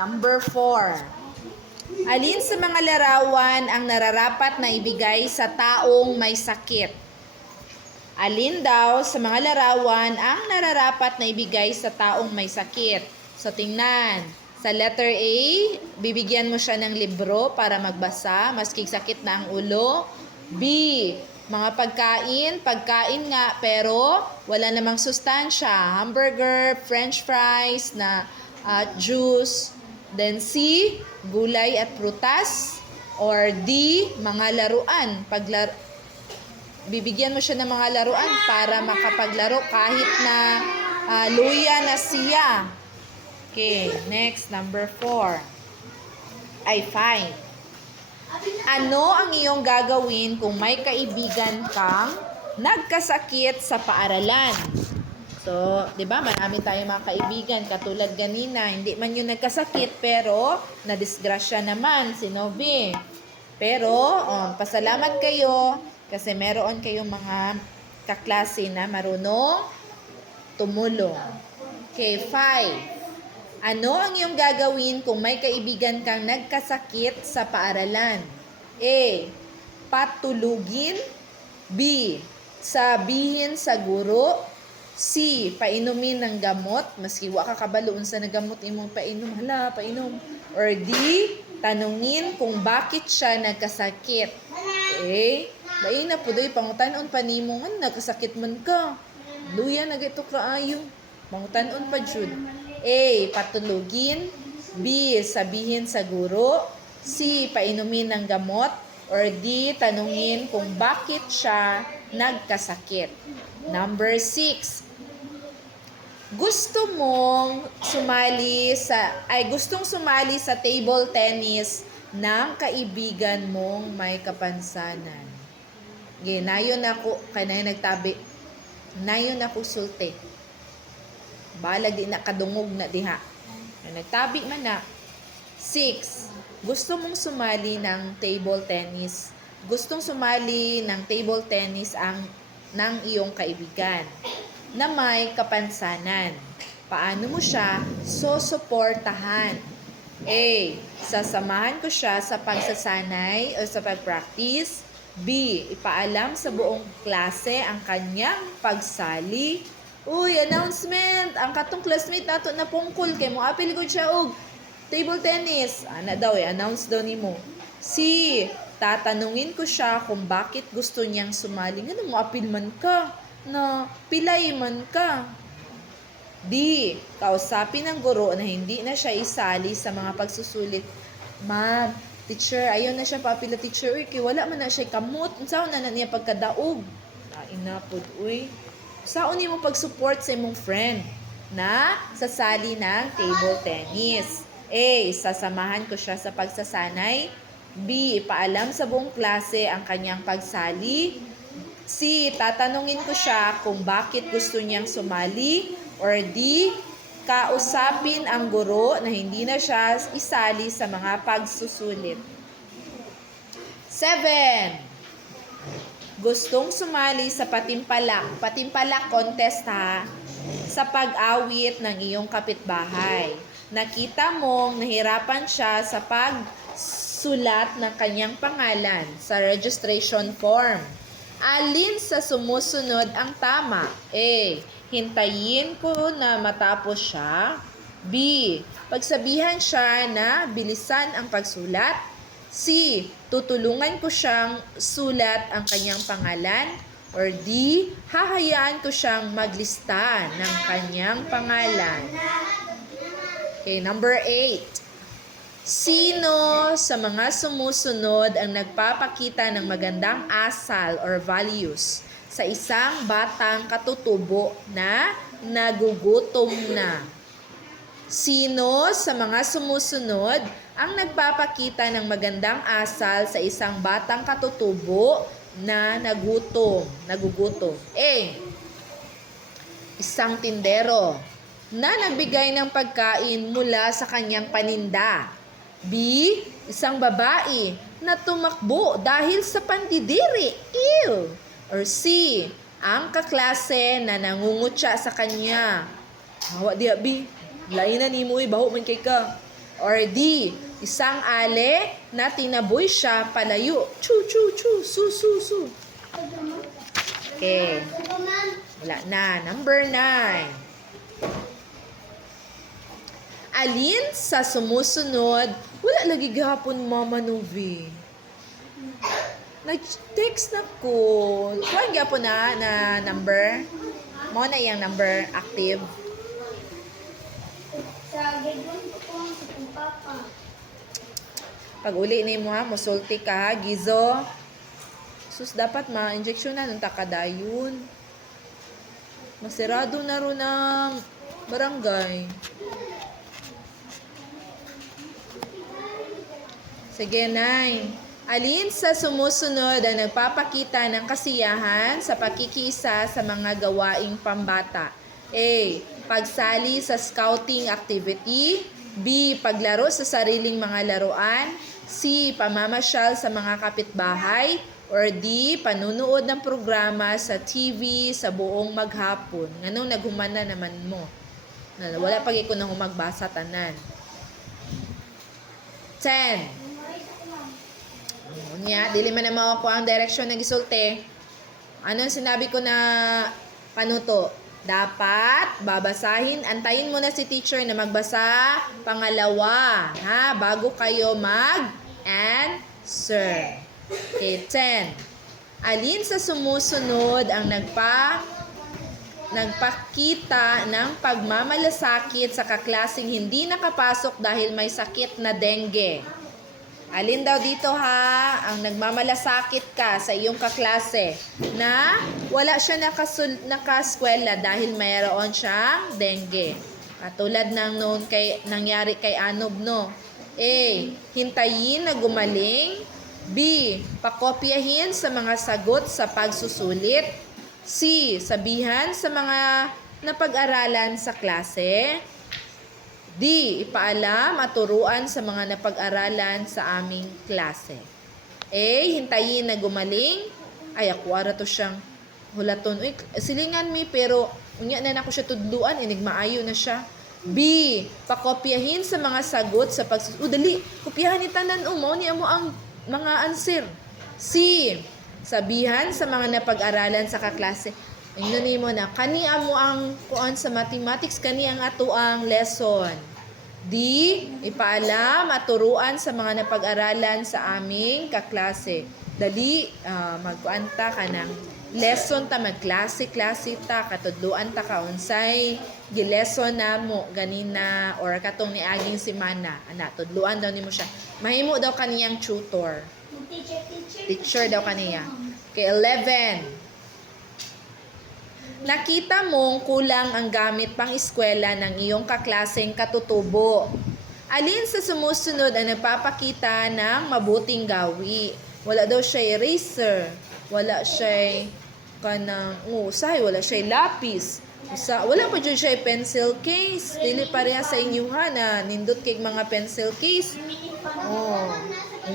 Number 4. Alin sa mga larawan ang nararapat na ibigay sa taong may sakit? Alin daw sa mga larawan ang nararapat na ibigay sa taong may sakit? So, tingnan. Sa letter A, bibigyan mo siya ng libro para magbasa, maski sakit na ang ulo. B, mga pagkain nga pero wala namang sustansya. Hamburger, french fries, juice. Then C, gulay at prutas. Or D, mga laruan. Bibigyan mo siya ng mga laruan para makapaglaro kahit na luya na siya. Okay, next, number 4. 5. Ano ang iyong gagawin kung may kaibigan kang nagkasakit sa paaralan? So, 'di ba? Marami tayong mga kaibigan katulad ganina, hindi man yun nagkasakit pero nadisgrasya naman si Novi. Pero, pasalamat kayo kasi meron kayong mga kaklase na marunong tumulong. Okay, 5. Ano ang iyong gagawin kung may kaibigan kang nagkasakit sa paaralan? A, patulugin. B, sabihin sa guro. C, painumin ng gamot. Maski wa ka kabaloon sa nagamot imong painom. Hala, painom. Or D, tanungin kung bakit siya nagkasakit. Okay? Lain na po doy, pangutanon pa nimo nga nagkasakit man ka. Luya na gito kaayo. Pangutanon pa jud. A, patulugin. B, sabihin sa guro. C, painumin ng gamot. Or D, tanungin kung bakit siya nagkasakit. Number 6. Gustong sumali sa table tennis ng kaibigan mong may kapansanan. Nayon ako, kanay nagtabi. Nayon ako sulti. Balag di na kadungog na diha. Nagtabi man na. 6. Gusto mong sumali ng table tennis. Gustong sumali ng table tennis ng iyong kaibigan na may kapansanan. Paano mo siya susuportahan? A, sasamahan ko siya sa pagsasanay o sa pagpractice. B, ipaalam sa buong klase ang kanyang pagsali. Uy, announcement! Ang katong classmate nato na pungkol kay mo apil ko siya og table tennis. Ana daw announce daw nimo. C, tatanungin ko siya kung bakit gusto niyang sumali. Nga mo apil man ka na pilay man ka. D, kausapin ng guro na hindi na siya isali sa mga pagsusulit. Ma'am, teacher, ayaw na siya papila teacher. Uy, kay wala man na siya kamot. Unsaon na niya pagkadaog. Inapod, uy. Saan mo pag-support sa imong friend na sasali ng table tennis? A, sasamahan ko siya sa pagsasanay. B, paalam sa buong klase ang kanyang pagsali. C, tatanungin ko siya kung bakit gusto niyang sumali. Or D, kausapin ang guro na hindi na siya isali sa mga pagsusulit. 7. Gustong sumali sa patimpalak contest sa pag-awit ng iyong kapitbahay. Nakita mong nahirapan siya sa pagsulat ng kanyang pangalan sa registration form. Alin sa sumusunod ang tama? A, hintayin ko na matapos siya. B, pagsabihan siya na bilisan ang pagsulat. C, tutulungan ko siyang sulat ang kanyang pangalan. Or D, hahayaan ko siyang maglista ng kanyang pangalan. Okay, number 8. Sino sa mga sumusunod ang nagpapakita ng magandang asal or values sa isang batang katutubo na nagugutom na? Sino sa mga sumusunod ang nagpapakita ng magandang asal sa isang batang katutubo na nagugutom? A, isang tindero na nagbigay ng pagkain mula sa kanyang paninda. B, isang babae na tumakbo dahil sa pandidiri. Ew! Or C, ang kaklase na nangungutya sa kanya. Hawa diya, B. Lain na ni mo, baho man kay ka. Or D, isang ale na tinaboy siya palayo. Chu, chu, chu, su, su, su. Okay. Wala na. Number 9. Alin sa sumusunod? Wala lagi gahapon, Mama Novi. Nag-text na ko. Kuhaan gahapon na number. Mo na yung number active. Sa grade 1 ko ang sa papa. Pag uli ni mo ha, musulti ka ha, Gizo. Sus, dapat ma-injection na nung takadayon. Masirado na rin ang barangay. Sige, 9. Alin sa sumusunod ang nagpapakita ng kasiyahan sa pakikisa sa mga gawaing pambata? A. Pagsali sa scouting activity. B. Paglaro sa sariling mga laruan. C. Pamamasyal sa mga kapitbahay. Or D. Panunood ng programa sa TV sa buong maghapon. Nganong naghumana naman mo? Wala pag iko nang magbasa tanan. 10. Unya, dili man na mao ko ang direksyon na gisulti. Anong sinabi ko na kanuto? Dapat babasahin, antayin mo na si teacher na magbasa pangalawa, ha, bago kayo mag-answer. Okay, 10. Alin sa sumusunod ang nagpakita ng pagmamalasakit sa kaklaseng hindi nakapasok dahil may sakit na dengue? Alin daw dito ha, ang nagmamalasakit ka sa iyong kaklase na wala siya nakaskwela dahil mayroon siyang dengue. Katulad ng noon nangyari kay Anob, no? A. Hintayin na gumaling. B. Pakopyahin sa mga sagot sa pagsusulit. C. Sabihan sa mga napag-aralan sa klase. D. Ipaalam at turuan sa mga napag-aralan sa aming klase. A. Hintayin na gumaling. Ay, ako ara to siyang hulaton. Uy, silingan mi, pero unya na ako siya tudluan, inigmaayo na siya. B. Pakopyahin sa mga sagot sa pagsusulit. Dali, kopyahan ni tanan mo ni amo ang mga answer. C. Sabihan sa mga napag-aralan sa kaklase. Ingnon nimo na kani amo ang kuan sa mathematics, kani ang ato ang lesson. D. Ipaalam at turuan sa mga napag-aralan sa aming kaklase. Dali, magkuanta ka ng lesson ta, magklase ta, katudluan ta ka unsay gilesson na mo ganina or katong niaging semana. Ana, tudluan daw nimo siya. Mahimo daw kaniyang tutor. Teacher daw kaniya. Okay, 11. Nakita mong kulang ang gamit pang eskwela ng iyong kaklaseng katutubo. Alin sa sumusunod ang nagpapakita ng mabuting gawi? Wala daw siya eraser. Wala siya wala siya lapis. Wala pa dyan siya pencil case. Dili pareha sa inyuha na nindot kay mga pencil case.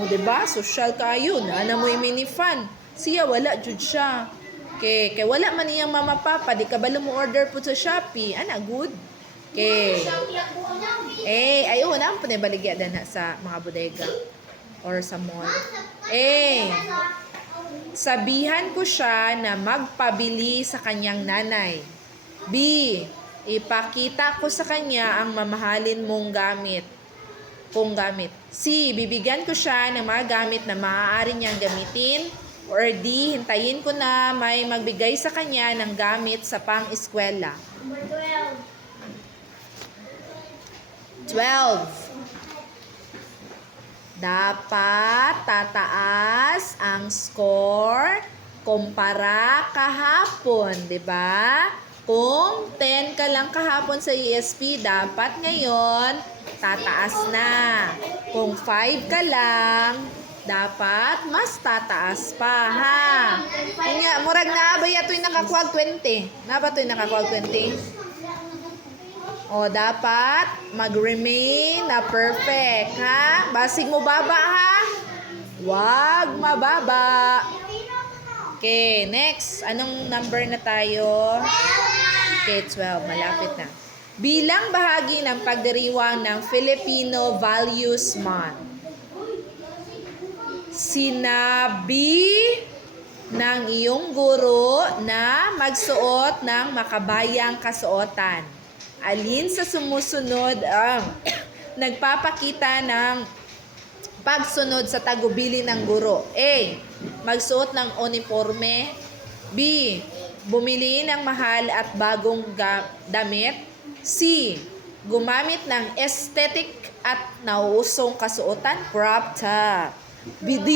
Diba? Social kayo. Na mo yung mini fan. Siya wala dyan siya. Kay wala man iyang mama papa, di ka balo mo order po sa Shopee. Ana, good. Ayaw na po na baligya na sa mga bodega or sa mall. Sabihan ko siya na magpabili sa kanyang nanay. B. Ipakita ko sa kanya ang mamahalin mong gamit. C. Bibigyan ko siya ng mga gamit na maaari niyang gamitin. Or D. Hintayin ko na may magbigay sa kanya ng gamit sa pang-eskwela. Number 12. Dapat tataas ang score kumpara kahapon, 'di ba? Kung 10 ka lang kahapon sa ESP, dapat ngayon tataas na. Kung 5 ka lang, dapat mas tataas pa, ha? Kanya, murag na ba ito'y nakakuha 20? Na ba ito'y nakakuha 20? O, dapat mag-remain na perfect, ha? Basig mo baba, ha? Wag mababa. Okay, next. Anong number na tayo? Okay, 12. Malapit na. bilang bahagi ng pagdiriwang ng Filipino Values Month. Sinabi ng iyong guro na magsuot ng makabayang kasuotan. Alin sa sumusunod ang nagpapakita ng pagsunod sa tagubili ng guro? A. Magsuot ng uniforme. B. Bumili ng mahal at bagong damit. C. Gumamit ng aesthetic at nauusong kasuotan, crop top. B. D.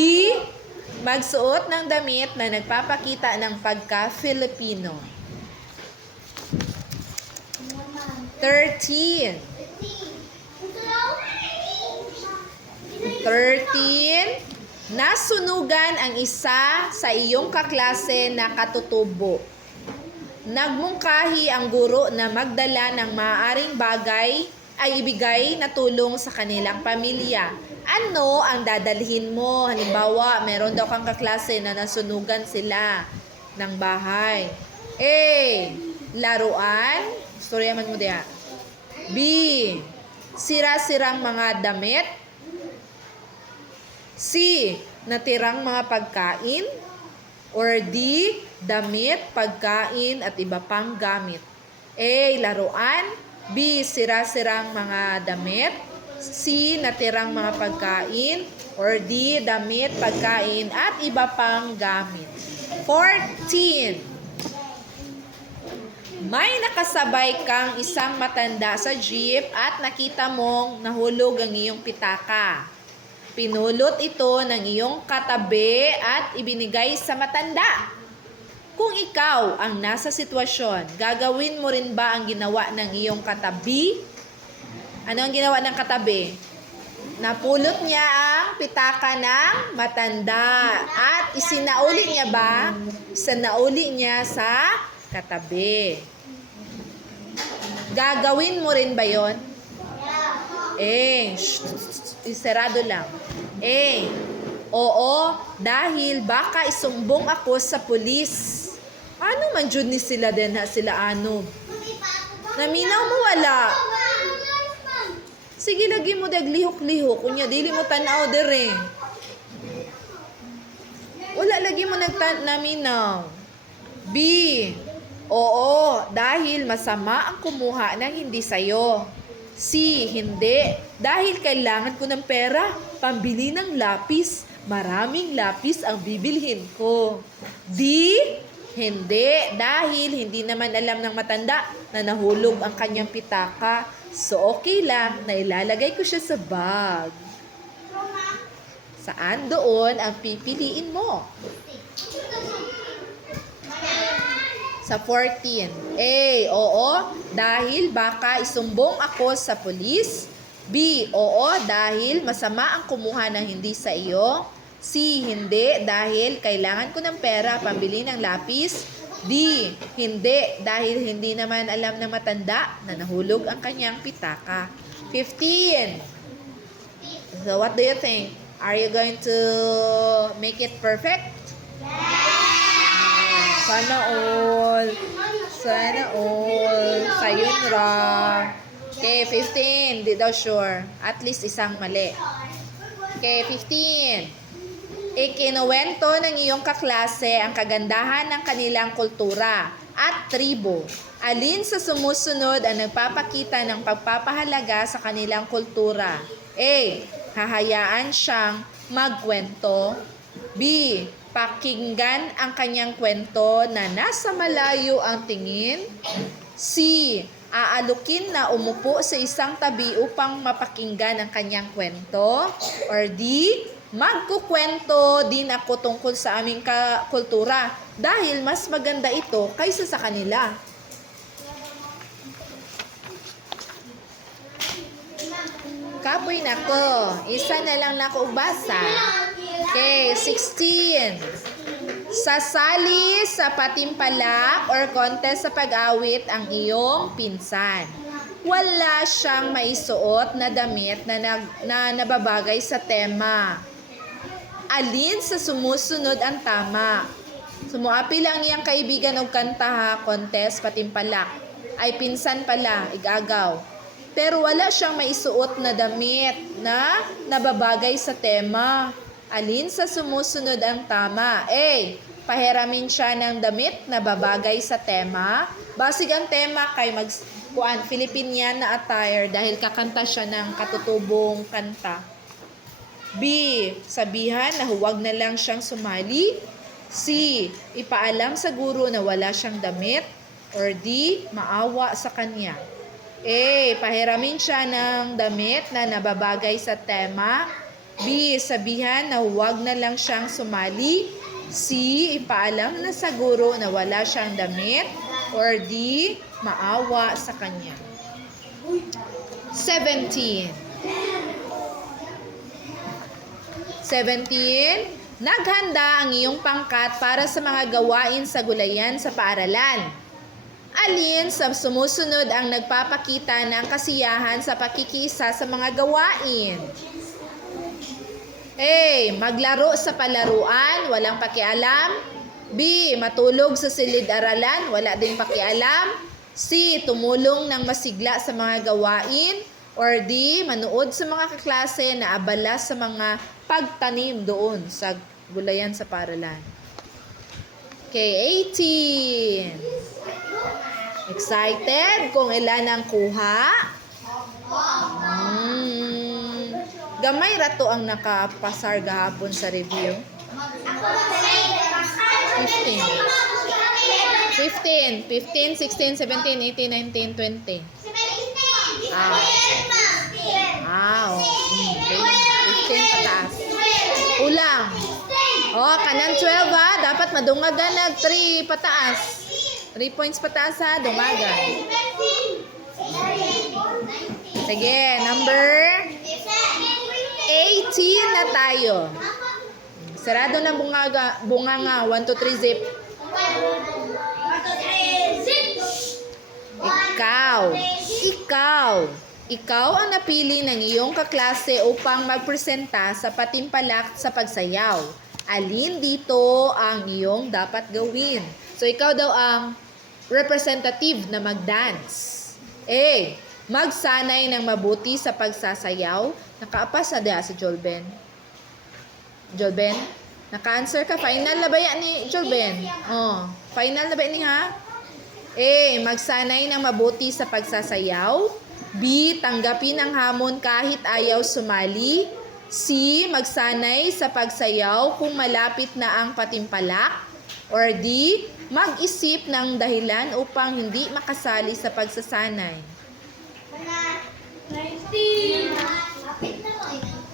Magsuot ng damit na nagpapakita ng pagka-Filipino. 13. 13. Nasunugan ang isa sa iyong kaklase na katutubo. Nagmungkahi ang guro na magdala ng maaaring bagay ay ibigay na tulong sa kanilang pamilya. Ano ang dadalhin mo? Halimbawa, meron daw kang kaklase na nasunugan sila ng bahay. A. Laruan. Storyaman mo diya. B. Sira-sirang mga damit. C. Natirang mga pagkain. Or D. Damit, pagkain at iba pang gamit. A. Laruan. B. Sira-sirang mga damit. C. Natirang mga pagkain. Or D. Damit, pagkain at iba pang gamit. 14. May nakasabay kang isang matanda sa jeep at nakita mong nahulog ang iyong pitaka. Pinulot ito ng iyong katabi at ibinigay sa matanda. Kung ikaw ang nasa sitwasyon, gagawin mo rin ba ang ginawa ng iyong katabi? Ano ang ginawa ng katabi? Napulot niya ang pitaka ng matanda at isinauli niya ba? Isinauli niya sa katabi. Gagawin mo rin ba yon? Isarado lang. Oo, dahil baka isumbong ako sa pulis. Ano man jud ni sila din ha, sila ano? Naminaw mo wala. Sige, lagi mo daglihok-lihok. Kunya, dili mo tanaw dire. Wala, lagi mo naminaw. B. Oo, dahil masama ang kumuha ng hindi sayo. C. Hindi. Dahil kailangan ko ng pera, pambili ng lapis. Maraming lapis ang bibilhin ko. D. Hindi. Dahil hindi naman alam ng matanda na nahulog ang kanyang pitaka. So, okay lang na ilalagay ko siya sa bag. Saan doon ang pipiliin mo? Sa 14. A. Oo, dahil baka isumbong ako sa pulis. B. Oo, dahil masama ang kumuha ng hindi sa iyo. C. Hindi, dahil kailangan ko ng pera pambili ng lapis. D. Hindi, dahil hindi naman alam ng matanda na nahulog ang kanyang pitaka. 15. So, what do you think? Are you going to make it perfect? Sana all. Sana all. Sayun ra. Okay, 15. Di daw sure. At least isang mali. Okay, 15. Ikinuwento ng iyong kaklase ang kagandahan ng kanilang kultura at tribo. Alin sa sumusunod ang nagpapakita ng pagpapahalaga sa kanilang kultura? A. Hahayaan siyang magkwento. B. Pakinggan ang kanyang kwento na nasa malayo ang tingin. C. Aalukin na umupo sa isang tabi upang mapakinggan ang kanyang kwento. Or D. Magkukwento din ako tungkol sa aming kultura dahil mas maganda ito kaysa sa kanila. Kapoy nako. Isa na lang nako ubasa. Okay, 16. Sasali sa patimpalak or contest sa pag-awit ang iyong pinsan. Wala siyang maisuot na damit na nababagay sa tema. Alin sa sumusunod ang tama? Sumuapil ang iyang kaibigan og kanta ha, contest, patimpalak. Ay, pinsan pala, igagaw. Pero wala siyang maisuot na damit na nababagay sa tema. Alin sa sumusunod ang tama? A. Pahiramin siya ng damit na babagay sa tema. Basig ang tema kay Filipinian na attire dahil kakanta siya ng katutubong kanta. B. Sabihan na huwag na lang siyang sumali. C. Ipaalam sa guro na wala siyang damit. Or D. Maawa sa kanya. A. Pahiramin siya ng damit na nababagay sa tema. B. Sabihan na huwag na lang siyang sumali. C. Ipaalam na sa guro na wala siyang damit. Or D. Maawa sa kanya. 17. 17. Naghanda ang iyong pangkat para sa mga gawain sa gulayan sa paaralan. Alin sa sumusunod ang nagpapakita ng kasiyahan sa pakikiisa sa mga gawain? A. Maglaro sa palaruan, walang pakialam. B. Matulog sa silid-aralan, wala ding pakialam. C. Tumulong ng masigla sa mga gawain. Or D. Manood sa mga kaklase na abala sa mga pagtanim doon sa gulayan sa paaralan. Okay, 18. Excited kung ilan ang kuha? Gamay rato ang nakapasar gahapon sa review. 15, 16, 17, 18, 19, 20. Oh. 15 pataas. Ulang. Oh, kanang 12 ha. Dapat madungagan na 3 pataas. 3 points pataas ha. Dumagan. Sige, number 18 na tayo. Sarado na bunganga. 1, 2, 3, zip. Ikaw ang napili ng iyong kaklase upang magpresenta sa patimpalak sa pagsayaw. Alin dito ang iyong dapat gawin? So, ikaw daw ang representative na mag-dance. A. Magsanay ng mabuti sa pagsasayaw. Nakaapas na diya si Jolben. Jolben? Naka-answer ka? Final na ba yan ni Jolben? Oh, final na ba ni ha? A. Magsanay ng mabuti sa pagsasayaw. B. Tanggapin ang hamon kahit ayaw sumali. C. Magsanay sa pagsayaw kung malapit na ang patimpalak. Or D. Mag-isip ng dahilan upang hindi makasali sa pagsasanay. 19.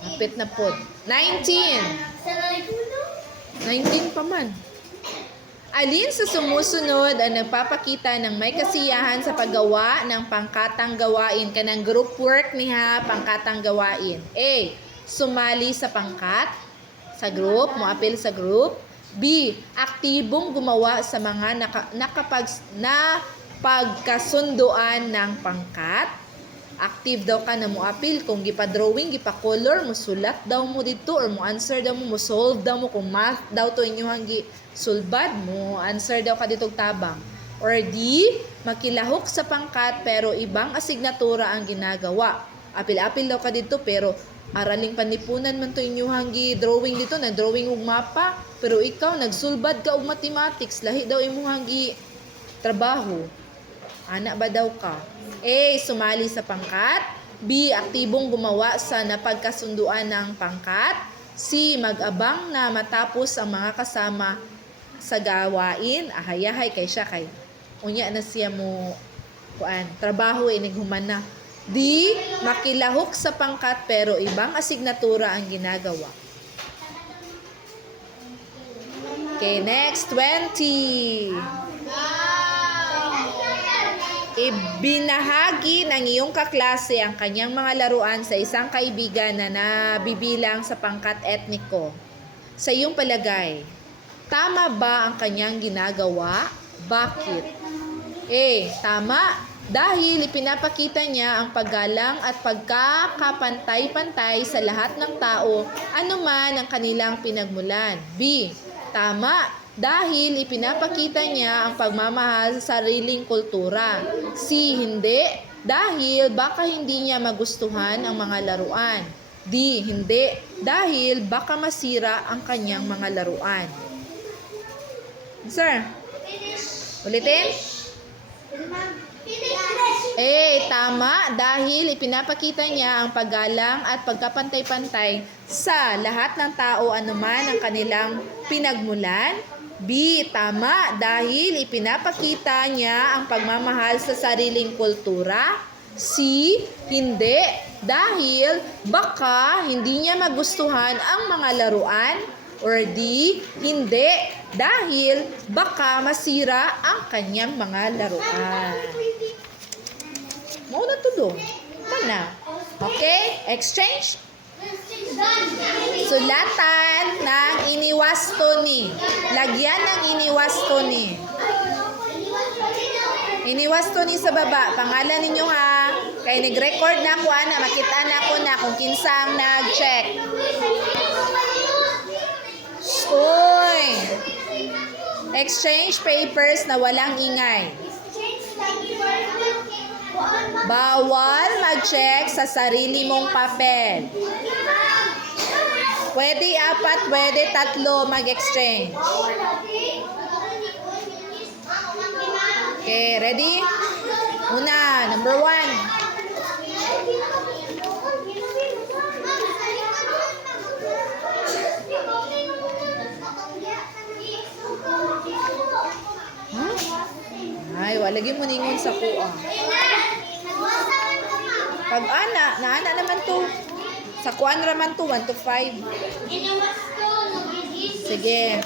Lapit na po. 19. 19 pa man. Alin sa sumusunod ang nagpapakita ng may kasiyahan sa paggawa ng pangkatang gawain? Kanang group work niya, pangkatang gawain. A. Sumali sa pangkat, sa group, moapil sa group. B. Aktibong gumawa sa mga napagkasunduan ng pangkat. Active daw ka na moapil. Kung gipa-drawing, gipa-color, musulat daw mo dito or mo answer daw mo, solve daw mo. Kung math daw to inyong sulbad mo, answer daw ka dito tabang. Or D. Makilahok sa pangkat pero ibang asignatura ang ginagawa. Apil-apil daw ka dito pero araling panipunan man to inyong drawing dito, na drawing og mapa, pero ikaw nagsulbad ka og mathematics, lahi daw imong trabaho. Ana ba daw ka? A. Sumali sa pangkat. B. Aktibong gumawa sa napagkasunduan ng pangkat. C. Mag-abang na matapos ang mga kasama sa gawain. Ahay-ahay kay siya kay unya na siya mo trabaho inighuman na. D. Makilahok sa pangkat pero ibang asignatura ang ginagawa. Okay, next 20. Ibinahagi ng iyong kaklase ang kanyang mga laruan sa isang kaibigan na nabibilang sa pangkat etniko. Sa iyong palagay, tama ba ang kanyang ginagawa? Bakit? A. Tama. Dahil ipinapakita niya ang paggalang at pagkakapantay-pantay sa lahat ng tao, anuman ang kanilang pinagmulan. B. Tama. dahil ipinapakita niya ang pagmamahal sa sariling kultura. C. Hindi, dahil baka hindi niya magustuhan ang mga laruan. D. Hindi, dahil baka masira ang kanyang mga laruan. Sir, ulitin? Tama, dahil ipinapakita niya ang paggalang at pagkapantay-pantay sa lahat ng tao anuman ang kanilang pinagmulan. B. Tama, dahil ipinapakita niya ang pagmamahal sa sariling kultura. C. Hindi, dahil baka hindi niya magustuhan ang mga laruan. Or D. Hindi, dahil baka masira ang kanyang mga laruan. Mauna to do. Kana. Okay? Exchange? Sulatan ng iniwasto ni. Lagyan ng iniwasto ni. Iniwasto ni sa baba. Pangalan ninyo ha. Kaya nag-record na ako ana. Makita na ko na kung kinsa ang nag-check. Uy! Exchange papers na walang ingay. Bawal mag-check sa sarili mong papel. Pwede 4, pwede 3 mag-exchange. Okay, ready? Una, number 1. Ay, walagi mo ningon sa kuha. Pag naana naman to. Sa kuan raman to, 1 to 5. Sige.